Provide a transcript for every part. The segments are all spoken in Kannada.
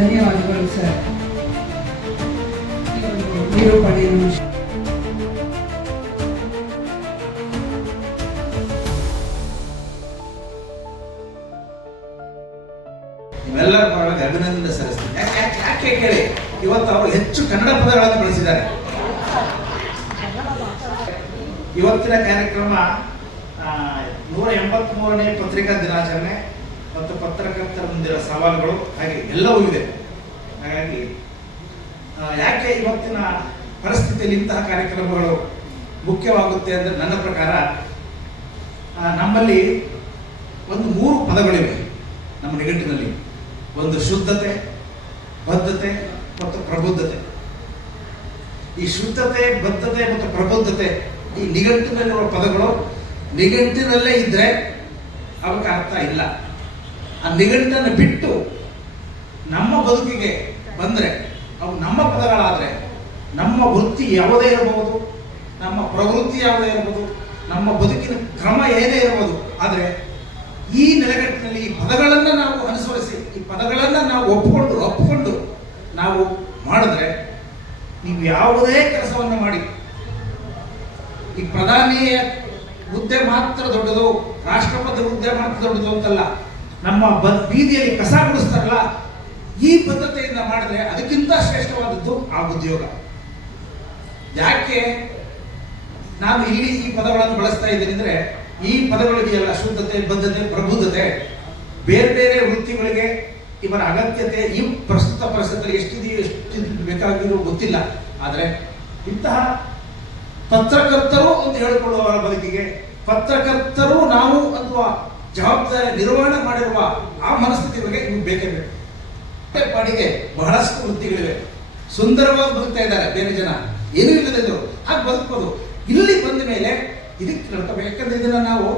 ಧನ್ಯವಾದಗಳು ಸರ್. ನಿರೂಪಣೆಯನ್ನು ನಿಮ್ಮೆಲ್ಲರ ಪರವಾಗಿ ಅಭಿನಂದನೆ ಸಲ್ಲಿಸ್ತೀನಿ. ಯಾಕೆ ಕೇಳಿ, ಇವತ್ತು ಅವರು ಹೆಚ್ಚು ಕನ್ನಡ ಪದಗಳನ್ನು ಬಳಸಿದ್ದಾರೆ. ಇವತ್ತಿನ ಕಾರ್ಯಕ್ರಮ 183ನೇ ಪತ್ರಿಕಾ ದಿನಾಚರಣೆ ಮತ್ತು ಪತ್ರಕರ್ತರ ಮುಂದಿನ ಸವಾಲುಗಳು ಹಾಗೆ ಎಲ್ಲವೂ ಇದೆ. ಹಾಗಾಗಿ ಯಾಕೆ ಇವತ್ತಿನ ಪರಿಸ್ಥಿತಿಯಲ್ಲಿ ಇಂತಹ ಕಾರ್ಯಕ್ರಮಗಳು ಮುಖ್ಯವಾಗುತ್ತೆ ಅಂದರೆ, ನನ್ನ ಪ್ರಕಾರ ನಮ್ಮಲ್ಲಿ ಒಂದು 3 ಪದಗಳಿವೆ ನಮ್ಮ ನಿಘಂಟಿನಲ್ಲಿ. ಒಂದು ಶುದ್ಧತೆ, ಬದ್ಧತೆ ಮತ್ತು ಪ್ರಬುದ್ಧತೆ. ಈ ಶುದ್ಧತೆ, ಬದ್ಧತೆ ಮತ್ತು ಪ್ರಬುದ್ಧತೆ ಈ ನಿಘಂಟಿನಲ್ಲಿರುವ ಪದಗಳು ನಿಘಂಟಿನಲ್ಲೇ ಇದ್ರೆ ಅವಕ್ಕೆ ಅರ್ಥ ಇಲ್ಲ. ಆ ನಿಘಂಟನ್ನು ಬಿಟ್ಟು ನಮ್ಮ ಬದುಕಿಗೆ ಬಂದರೆ ಅವು ನಮ್ಮ ಪದಗಳಾದರೆ ನಮ್ಮ ವೃತ್ತಿ ಯಾವುದೇ ಇರಬಹುದು, ನಮ್ಮ ಪ್ರವೃತ್ತಿ ಯಾವುದೇ ಇರಬಹುದು, ನಮ್ಮ ಬದುಕಿನ ಕ್ರಮ ಏನೇ ಇರಬಹುದು. ಆದರೆ ಈ ನೆಲೆಗಟ್ಟಿನಲ್ಲಿ ಈ ಪದಗಳನ್ನು ನಾವು ಅನುಸರಿಸಿ, ಈ ಪದಗಳನ್ನು ನಾವು ಒಪ್ಪಿಕೊಂಡು ನಾವು ಮಾಡಿದ್ರೆ, ನೀವು ಯಾವುದೇ ಕೆಲಸವನ್ನು ಮಾಡಿ, ಈ ಪ್ರಧಾನಿಯ ಹುದ್ದೆ ಮಾತ್ರ ದೊಡ್ಡದು, ರಾಷ್ಟ್ರಪತಿ ಹುದ್ದೆ ಮಾತ್ರ ದೊಡ್ಡದು ಅಂತಲ್ಲ, ನಮ್ಮ ಬೀದಿಯಲ್ಲಿ ಕಸ ಗುಡಿಸ್ತಾರಲ್ಲ, ಈ ಬದ್ಧತೆಯಿಂದ ಮಾಡಿದ್ರೆ ಅದಕ್ಕಿಂತ ಶ್ರೇಷ್ಠವಾದದ್ದು ಆ ಉದ್ಯೋಗ. ಯಾಕೆ ನಾನು ಇಲ್ಲಿ ಈ ಪದಗಳನ್ನು ಬಳಸ್ತಾ ಇದ್ದೀನಿ ಅಂದರೆ, ಈ ಪದಗಳಿಗೆ ಎಲ್ಲ ಶುದ್ಧತೆ, ಬದ್ಧತೆ, ಪ್ರಬುದ್ಧತೆ ಬೇರೆ ಬೇರೆ ವೃತ್ತಿಗಳಿಗೆ ಇವರ ಅಗತ್ಯತೆ ಈ ಪ್ರಸ್ತುತ ಪರಿಸ್ಥಿತಿಯಲ್ಲಿ ಎಷ್ಟು ಬೇಕಾಗಿರೋ ಗೊತ್ತಿಲ್ಲ. ಆದರೆ ಇಂತಹ ಪತ್ರಕರ್ತರು ಅಂತ ಹೇಳಿಕೊಳ್ಳುವವರ ಬದುಕಿಗೆ, ಪತ್ರಕರ್ತರು ನಾವು ಅಥವಾ ಜವಾಬ್ದಾರಿ ನಿರ್ವಹಣೆ ಮಾಡಿರುವ ಆ ಮನಸ್ಥಿತಿಗಳಿಗೆ ಇವು ಬೇಕೇ ಬೇಕು. ಪಾಡಿಗೆ ಬಹಳಷ್ಟು ವೃತ್ತಿಗಳಿವೆ, ಸುಂದರವಾಗಿ ಬದುಕ್ತಾ ಇದ್ದಾರೆ. ಬೇರೆ ಜನ ಏನೂ ಇಲ್ಲದಿದ್ರು ಹಾಗೆ ಬದುಕಬಹುದು. ಇಲ್ಲಿ ಬಂದ ಮೇಲೆ ಇದಕ್ಕೆ ನಡ್ಕೋಬೇಕು. ಯಾಕಂದ್ರೆ ಇದನ್ನ ನಾವು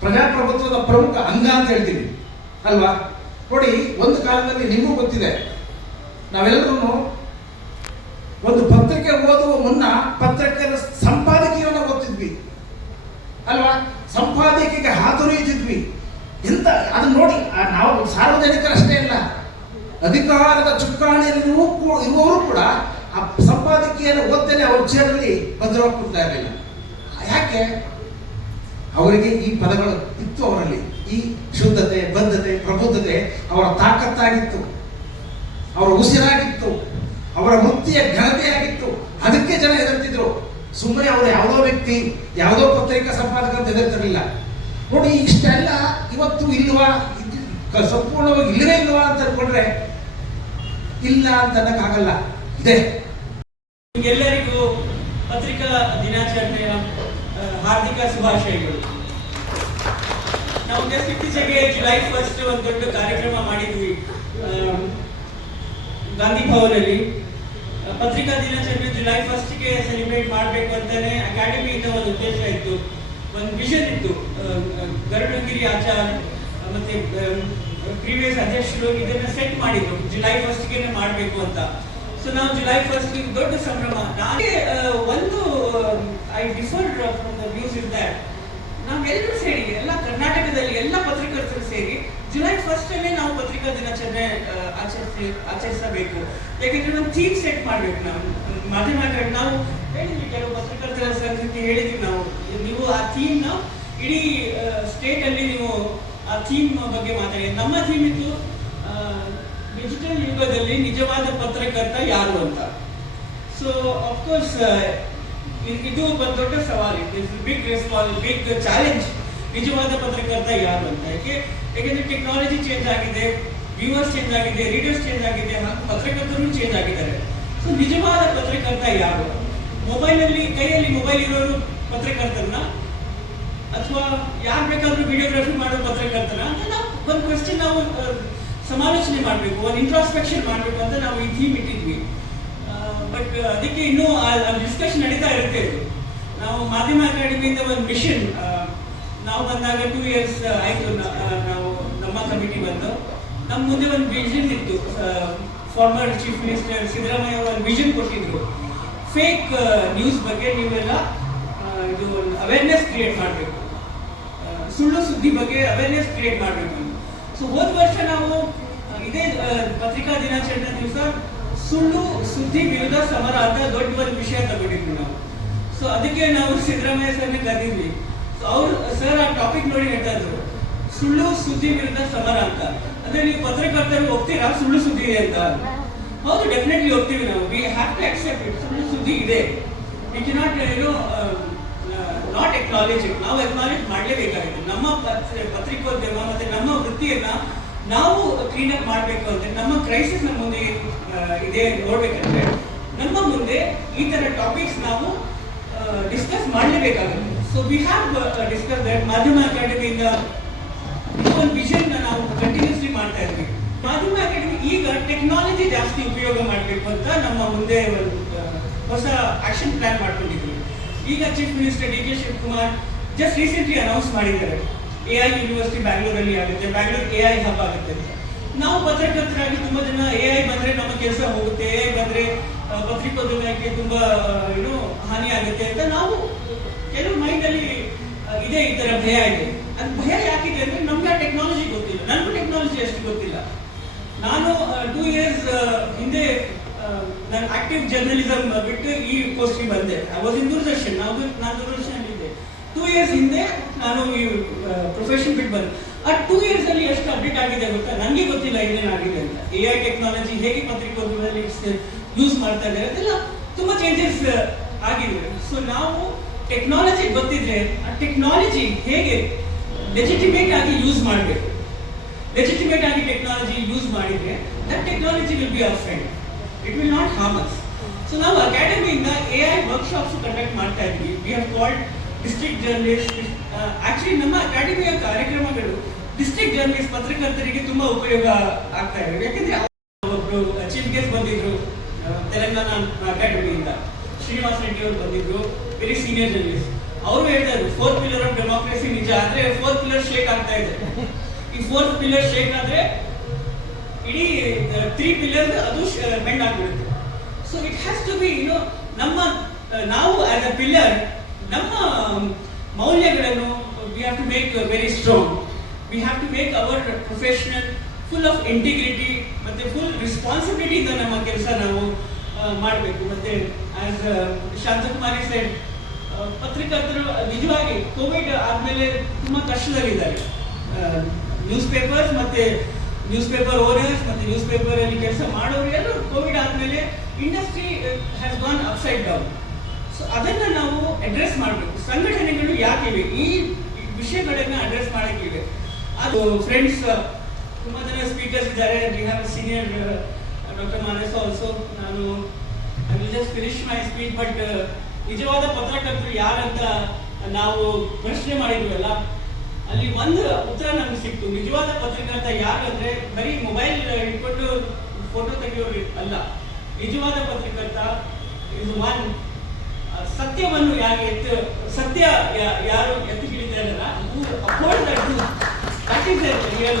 ಪ್ರಜಾಪ್ರಭುತ್ವದ ಪ್ರಮುಖ ಅಂಗ ಅಂತ ಹೇಳ್ತೀವಿ ಅಲ್ವಾ. ನೋಡಿ, ಒಂದು ಕಾಲದಲ್ಲಿ ನಿಮಗೂ ಗೊತ್ತಿದೆ, ನಾವೆಲ್ಲರೂ ಒಂದು ಪತ್ರಿಕೆ ಓದುವ ಮುನ್ನ ಪತ್ರಿಕೆಯ ಸಂಪಾದಕೀಯವನ್ನು ಓದ್ತಿದ್ವಿ ಅಲ್ವಾ. ಸಂಪಾದಕಿಗೆ ಹಾತೊರೆಯುತ್ತಿದ್ವಿ. ಎಂತ ಅದನ್ನ ನೋಡಿ, ನಾವು ಸಾರ್ವಜನಿಕರಷ್ಟೇ ಇಲ್ಲ, ಅಧಿಕಾರದ ಚುಕ್ಕಾಣಿಯಲ್ಲಿರುವವರು ಕೂಡ ಆ ಸಂಪಾದಕೀಯನ್ನು ಓದ್ತೇನೆ ಅವ್ರ ಚೇರಲ್ಲಿ ಭದ್ರವಾಗಿ ಕೂಡ್ತಾ ಇರಲಿಲ್ಲ. ಯಾಕೆ? ಅವರಿಗೆ ಈ ಪದಗಳು ಇತ್ತು. ಅವರಲ್ಲಿ ಈ ಶುದ್ಧತೆ, ಬದ್ಧತೆ, ಪ್ರಬುದ್ಧತೆ ಅವರ ತಾಕತ್ತಾಗಿತ್ತು, ಅವರ ಉಸಿರಾಗಿತ್ತು, ಅವರ ವೃತ್ತಿಯ ಘನತೆಯಾಗಿತ್ತು. ಅದಕ್ಕೆ ಜನ ಹೆದರ್ತಿದ್ರು. ಸುಮ್ಮನೆ ಅವರು ಯಾವುದೋ ವ್ಯಕ್ತಿ, ಯಾವುದೋ ಪತ್ರಿಕಾ ಸಂಪಾದಕ ಅಂತ ಹೆದರ್ತಿರಲಿಲ್ಲ. ನೋಡಿ, ಇಷ್ಟೆಲ್ಲ ಇವತ್ತು ಇಲ್ವಾ, ಸಂಪೂರ್ಣವಾಗಿ ಇಲ್ಲವೇ ಇಲ್ವಾ ಅಂತ ಅನ್ಕೊಂಡ್ರೆ ಇಲ್ಲ ಅಂತ ಅನ್ನಕ್ಕಾಗಲ್ಲ, ಇದೆ. ಎಲ್ಲರಿಗೂ ಪತ್ರಿಕಾ ದಿನಾಚರಣೆಯ ಹಾರ್ದಿಕ ಶುಭಾಶಯಗಳು. ನಾವು ಜಸ್ಟ್ ಇತ್ತೀಚೆಗೆ ಜುಲೈ 1 ಒಂದು ದೊಡ್ಡ ಕಾರ್ಯಕ್ರಮ ಮಾಡಿದ್ವಿ ಗಾಂಧಿ ಭವನಲ್ಲಿ. ಪತ್ರಿಕಾ ದಿನಾಚರಣೆ ಜುಲೈ 1ಗೆ ಸೆಲೆಬ್ರೇಟ್ ಮಾಡಬೇಕು ಅಂತಾನೆ ಅಕಾಡೆಮಿಯಿಂದ ಒಂದು ಉದ್ದೇಶ ಇತ್ತು, ಒಂದು ವಿಷನ್ ಇತ್ತು. ಗರುಡಗಿರಿ ಆಚಾರ್ ಮತ್ತೆ ಪ್ರೀವಿಯಸ್ ಅಧ್ಯಕ್ಷರು ಇದನ್ನ ಸೆಟ್ ಮಾಡಿದ್ರು, ಜುಲೈ 1ಗೆ ಮಾಡಬೇಕು ಅಂತ. ಸೊ ನಾವು ಜುಲೈ 1ಗೆ ದೊಡ್ಡ ಸಂಭ್ರಮ. ನಾನೇ ಒಂದು I differ from the views is that ನಾವೆಲ್ಲರೂ ಸೇರಿ, ಎಲ್ಲ ಕರ್ನಾಟಕದಲ್ಲಿ ಎಲ್ಲ ಪತ್ರಕರ್ತರು ಸೇರಿ ಜುಲೈ 1 ನಾವು ಪತ್ರಿಕಾ ದಿನಾಚರಣೆ ಆಚರಿಸಬೇಕು. ಯಾಕೆಂದ್ರೆ ಒಂದು ಥೀಮ್ ಸೆಟ್ ಮಾಡಬೇಕು. ನಾವು ಮಾಧ್ಯಮಗಳು ನಾವು ಹೇಳಿದ್ವಿ, ಕೆಲವು ಪತ್ರಕರ್ತರ ಸಂಘಕ್ಕೆ ಹೇಳಿದ್ವಿ ನಾವು, ನೀವು ಆ ಥೀಮ್ ನ ಇಡೀ ಸ್ಟೇಟ್ ಅಲ್ಲಿ ನೀವು ಆ ಥೀಮ್ ಬಗ್ಗೆ ಮಾತಾಡಿ. ನಮ್ಮ ಥೀಮ್ ಇತ್ತು ಡಿಜಿಟಲ್ ಯುಗದಲ್ಲಿ ನಿಜವಾದ ಪತ್ರಕರ್ತ ಯಾರು ಅಂತ. ಸೊ ಅಫ್ಕೋರ್ಸ್ ಇದು ಒಂದು ದೊಡ್ಡ ಸವಾಲು, ಬಿಗ್ ಚಾಲೆಂಜ್. ನಿಜವಾದ ಪತ್ರಕರ್ತ ಯಾರು ಅಂತ. ಯಾಕೆಂದ್ರೆ ಟೆಕ್ನಾಲಜಿ ಚೇಂಜ್ ಆಗಿದೆ, ವ್ಯೂವರ್ಸ್ ಚೇಂಜ್ ಆಗಿದೆ, ರೀಡರ್ಸ್ ಚೇಂಜ್ ಆಗಿದೆ, ಹಾಗೂ ಪತ್ರಕರ್ತರು ಚೇಂಜ್ ಆಗಿದ್ದಾರೆ. ಸೊ ನಿಜವಾದ ಪತ್ರಕರ್ತ ಯಾರು? ಮೊಬೈಲಲ್ಲಿ ಕೈಯಲ್ಲಿ ಮೊಬೈಲ್ ಇರೋರು ಪತ್ರಕರ್ತರನ್ನ, ಅಥವಾ ಯಾರು ಬೇಕಾದ್ರೂ ವಿಡಿಯೋಗ್ರಫಿ ಮಾಡೋ ಪತ್ರಕರ್ತನ ಅಂತ ನಾವು ಒಂದು ಕ್ವೆಶ್ಚನ್ ನಾವು ಸಮಾಲೋಚನೆ ಮಾಡಬೇಕು, ಒಂದು ಇಂಟ್ರಾಸ್ಪೆಕ್ಷನ್ ಮಾಡಬೇಕು ಅಂತ ನಾವು ಈ ಥೀಮ್ ಇಟ್ಟಿದ್ವಿ. ಬಟ್ ಅದಕ್ಕೆ ಇನ್ನೂ ಡಿಸ್ಕಷನ್ ನಡೀತಾ ಇರುತ್ತೆ. ನಾವು ಮಾಧ್ಯಮ ಅಕಾಡೆಮಿಯಿಂದ ಒಂದು ಮಿಷನ್ ನಾವು ಬಂದಾಗ 2 years ಆಯಿತು. ನಾವು ನಮ್ಮ ಕಮಿಟಿ ಬಂದು ನಮ್ಮ ಮುಂದೆ ಒಂದು ವಿಷನ್ ಇತ್ತು. ಫಾರ್ಮರ್ ಚೀಫ್ ಮಿನಿಸ್ಟರ್ ಸಿದ್ದರಾಮಯ್ಯ ಅವರು ಒಂದು ವಿಷನ್ ಕೊಟ್ಟಿದ್ರು, ಫೇಕ್ ನ್ಯೂಸ್ ಬಗ್ಗೆ ನೀವೆಲ್ಲ ಇದು ಅವೇರ್ನೆಸ್ ಕ್ರಿಯೇಟ್ ಮಾಡಬೇಕು, ಸುಳ್ಳು ಸುದ್ದಿ ಬಗ್ಗೆ ಅವೇರ್ನೆಸ್ ಕ್ರಿಯೇಟ್ ಮಾಡಬೇಕು. ಸೊ ಹೋದ ವರ್ಷ ನಾವು ಇದೇ ಪತ್ರಿಕಾ ದಿನಾಚರಣೆ ದಿವಸ ಸುಳ್ಳು ಸುದ್ದಿ ವಿರುದ್ಧ ಸಮರ ಅಂತ ದೊಡ್ಡ ಒಂದು ವಿಷಯ ತಗೊಂಡಿದ್ವಿ ನಾವು. ಸೊ ಅದಕ್ಕೆ ನಾವು ಸಿದ್ದರಾಮಯ್ಯ ಸರ್ನ ಕರೆದಿದ್ವಿ. ಸೊ ಅವ್ರು ಸರ್ ಆ ಟಾಪಿಕ್ ನೋಡಿ ಹೇಳ್ತಾ ಇದ್ರು, ಸುಳ್ಳು ಸುದ್ದಿ ವಿರುದ್ಧ ಸಮರ ಅಂತ. ಅಂದ್ರೆ ನೀವು ಪತ್ರಕರ್ತರು ಹೋಗ್ತೀರಾ ಸುಳ್ಳು ಸುದ್ದಿ ಇದೆ ಅಂತ? ಹೌದು, ಡೆಫಿನೆಟ್ಲಿ ಹೋಗ್ತೀವಿ ನಾವು. We have to accept it. ಸುಳ್ಳು ಸುದ್ದಿ ಇದೆ, we cannot not acknowledge it. ನಾವು ಎಕ್ನಾಲೇಜ್ ಮಾಡಲೇಬೇಕಾಗಿದೆ. ನಮ್ಮ ಪತ್ರಿಕೋದ್ಯಮ ಮತ್ತೆ ನಮ್ಮ ವೃತ್ತಿಯನ್ನ ನಾವು ಕ್ಲೀನ್ ಅಪ್ ಮಾಡಬೇಕು ಅಂದ್ರೆ, ನಮ್ಮ ಕ್ರೈಸಿಸ್ ನಮ್ಮ ಮುಂದೆ ಇದೆ ನೋಡ್ಬೇಕಂದ್ರೆ ನಮ್ಮ ಮುಂದೆ ಈ ತರ ಟಾಪಿಕ್ಸ್ ನಾವು ಡಿಸ್ಕಸ್ ಮಾಡಲೇಬೇಕಾಗುತ್ತೆ. So we have discuss that. ಮಾಧ್ಯಮ ಅಕಾಡೆಮಿಯಿಂದ ಒಂದು ವಿಷನ್ ನಾವು ಕಂಟಿನ್ಯೂಸ್ಲಿ ಮಾಡ್ತಾ ಇದ್ವಿ. ಮಾಧ್ಯಮ ಅಕಾಡೆಮಿ ಈಗ ಟೆಕ್ನಾಲಜಿ ಜಾಸ್ತಿ ಉಪಯೋಗ ಮಾಡಬೇಕು ಅಂತ ನಮ್ಮ ಮುಂದೆ ಒಂದು ಹೊಸ ಆಕ್ಷನ್ ಪ್ಲಾನ್ ಮಾಡ್ಕೊಂಡಿದ್ವಿ. ಈಗ chief minister D K Shivakumar just recently announce ಮಾಡಿದ್ದಾರೆ, AI ಯೂನಿವರ್ಸಿಟಿ ಬ್ಯಾಂಗ್ಳೂರಲ್ಲಿ ಆಗುತ್ತೆ, ಬ್ಯಾಂಗ್ಳೂರ್ AI ಹಬ್ ಆಗುತ್ತೆ ಅಂತ. ನಾವು ಪತ್ರಕರ್ತರಾಗಿ ತುಂಬಾ ಜನ AI ಬಂದ್ರೆ ನಮ್ಮ ಕೆಲಸ ಹೋಗುತ್ತೆ, AI ಬಂದ್ರೆ ಪತ್ರಿಕೋದ್ಯಮಕ್ಕೆ ತುಂಬಾ ಹಾನಿ ಆಗುತ್ತೆ ಅಂತ ನಾವು ಕೆಲವು ಮೈಂಡ್ ಅಲ್ಲಿ ಇದೆ, ಈ ತರ ಭಯ ಇದೆ. ಅದು ಭಯ ಯಾಕಿದೆ ಅಂದ್ರೆ ನಮ್ಗೆ ಆ ಟೆಕ್ನಾಲಜಿ ಗೊತ್ತಿಲ್ಲ. ನನಗೂ ಟೆಕ್ನಾಲಜಿ ಅಷ್ಟು ಗೊತ್ತಿಲ್ಲ. ನಾನು 2 years ಹಿಂದೆ ನಾನು ಆಕ್ಟಿವ್ ಜರ್ನಲಿಸಮ್ ಬಿಟ್ಟು ಈ ಪೋಸ್ಟ್ಗೆ ಬಂದೆ. I was in Doordarshan. ನಾನು ದೂರದರ್ಶನ್ ಇದ್ದೆ. 2 years ಹಿಂದೆ ನಾನು ಈ ಪ್ರೊಫೆಷನ್ ಬಿಟ್ಟು ಬಂದೆ. ಆ 2 years ಅಲ್ಲಿ ಎಷ್ಟು ಅಪ್ಡೇಟ್ ಆಗಿದೆ ಗೊತ್ತಾ? ನನಗೆ ಗೊತ್ತಿಲ್ಲ ಏನೇನಾಗಿದೆ ಅಂತ. AI ಟೆಕ್ನಾಲಜಿ ಹೇಗೆ ಪತ್ರಿಕೋದ್ಯಮದಲ್ಲಿ ಯೂಸ್ ಮಾಡ್ತಾ ಇದ್ದಾರೆ ಅದೆಲ್ಲ ತುಂಬಾ ಚೇಂಜಸ್ ಆಗಿದೆ. ಸೊ ನಾವು ಟೆಕ್ನಾಲಜಿ ಗೊತ್ತಿದ್ರೆ ಆ ಟೆಕ್ನಾಲಜಿ ಹೇಗೆ ಲೆಜಿಟಿಮೇಟ್ ಆಗಿ ಯೂಸ್ ಮಾಡಬೇಕು. ಲೆಜಿಟಿಮೇಟ್ ಆಗಿ ಟೆಕ್ನಾಲಜಿ ಯೂಸ್ ಮಾಡಿದ್ರೆ that technology will be our friend, it will not harm us. So ನಾವು ಅಕಾಡೆಮಿಯಿಂದ AI ವರ್ಕ್ಶಾಪ್ಸ್ ಕಂಡಕ್ಟ್ ಮಾಡ್ತಾ ಇದ್ವಿ. We have called district journalist. Actually ನಮ್ಮ ಅಕಾಡೆಮಿಯ ಕಾರ್ಯಕ್ರಮಗಳು ಡಿಸ್ಟ್ರಿಕ್ಟ್ ಜರ್ನಲಿಸ್ಟ್ ಪತ್ರಕರ್ತರಿಗೆ ತುಂಬಾ ಉಪಯೋಗ ಆಗ್ತಾ ಇದೆ. ಯಾಕಂದ್ರೆ ಒಬ್ರು ಚೀಫ್ ಗೆಸ್ಟ್ ಬಂದಿದ್ರು ತೆಲಂಗಾಣ ಅಕಾಡೆಮಿಯಿಂದ, ಶ್ರೀನಿವಾಸ್ ರೆಡ್ಡಿ ಅವರು ಬಂದಿದ್ರು, ವೆರಿ ಸೀನಿಯರ್ ಜರ್ನಲಿಸ್ಟ್. ಅವರು ಹೇಳ್ತಾರೆ 4th ಪಿಲ್ಲರ್ ಆಫ್ ಡೆಮೋಕ್ರಸಿ ನಿಜ, ಆದ್ರೆ 4th ಪಿಲ್ಲರ್ ಶೇಕ್ ಆಗ್ತಾ ಇದೆ. ಈ 4th ಪಿಲ್ಲರ್ ಶೇಕ್ ಆದ್ರೆ ಇಡೀ 3 ಪಿಲ್ಲರ್ ಅದು ಬೆಂಡ್ ಆಗ್ಬಿಡುತ್ತೆ. So it has to be ನಮ್ಮ ನಾವು ಆಸ್ ಅ ಪಿಲ್ಲರ್ ನಮ್ಮ ಮೌಲ್ಯಗಳನ್ನು we have to make very strong. We have to make our professional full of integrity ಮತ್ತೆ ಫುಲ್ ರೆಸ್ಪಾನ್ಸಿಬಿಲಿಟಿ ಇಂದ ನಮ್ಮ ಕೆಲಸ ನಾವು ಮಾಡಬೇಕು. ಮತ್ತೆ ಆಸ್ ಶಾಂತಕುಮಾರಿ ಸೆಡ್, ಪತ್ರಕರ್ತರು ನಿಜವಾಗಿ ಕೋವಿಡ್ ಆದ್ಮೇಲೆ ತುಂಬಾ ಕಷ್ಟದಲ್ಲಿದ್ದಾರೆ. ನ್ಯೂಸ್ ಪೇಪರ್ಸ್ ಮತ್ತೆ ನ್ಯೂಸ್ ಪೇಪರ್ ಓನರ್ಸ್ ಮತ್ತೆ ನ್ಯೂಸ್ ಪೇಪರ್ ಅಲ್ಲಿ ಕೆಲಸ ಮಾಡೋರು ಎಲ್ಲರೂ ಕೋವಿಡ್ ಆದ್ಮೇಲೆ industry has gone upside down. So ಅದನ್ನ ನಾವು ಅಡ್ರೆಸ್ ಮಾಡಬೇಕು. ಸಂಘಟನೆಗಳು ಯಾಕಿವೆ ಈ ವಿಷಯಗಳನ್ನ ಅಡ್ರೆಸ್ ಮಾಡಕ್ಕಿವೆ. ಅದು ಫ್ರೆಂಡ್ಸ್ ತುಂಬಾ ಜನ ಸ್ಪೀಕರ್ಸ್ ಇದ್ದಾರೆ. We have senior doctor Manas also. ನಾನು I will just finish my speech. But ನಿಜವಾದ ಪತ್ರಕರ್ತರು ಯಾರಂತ ನಾವು ಪ್ರಶ್ನೆ ಮಾಡಿದ್ವಲ್ಲ, ಅಲ್ಲಿ ಒಂದು ಉತ್ತರ ನಮ್ಗೆ ಸಿಕ್ತು. ನಿಜವಾದ ಪತ್ರಕರ್ತ ಯಾರು ಅಂದ್ರೆ ಬರೀ ಮೊಬೈಲ್ ಇಟ್ಕೊಂಡು ಫೋಟೋ ತೆಗೆಯೋರು ಅಲ್ಲ. ನಿಜವಾದ ಪತ್ರಕರ್ತ ಇಸ್ ಒನ್ ಸತ್ಯವನ್ನು ಯಾರು ಎತ್ತಿ ಹಿಡಿತಾರಲ್ಲ, who upheld that is the real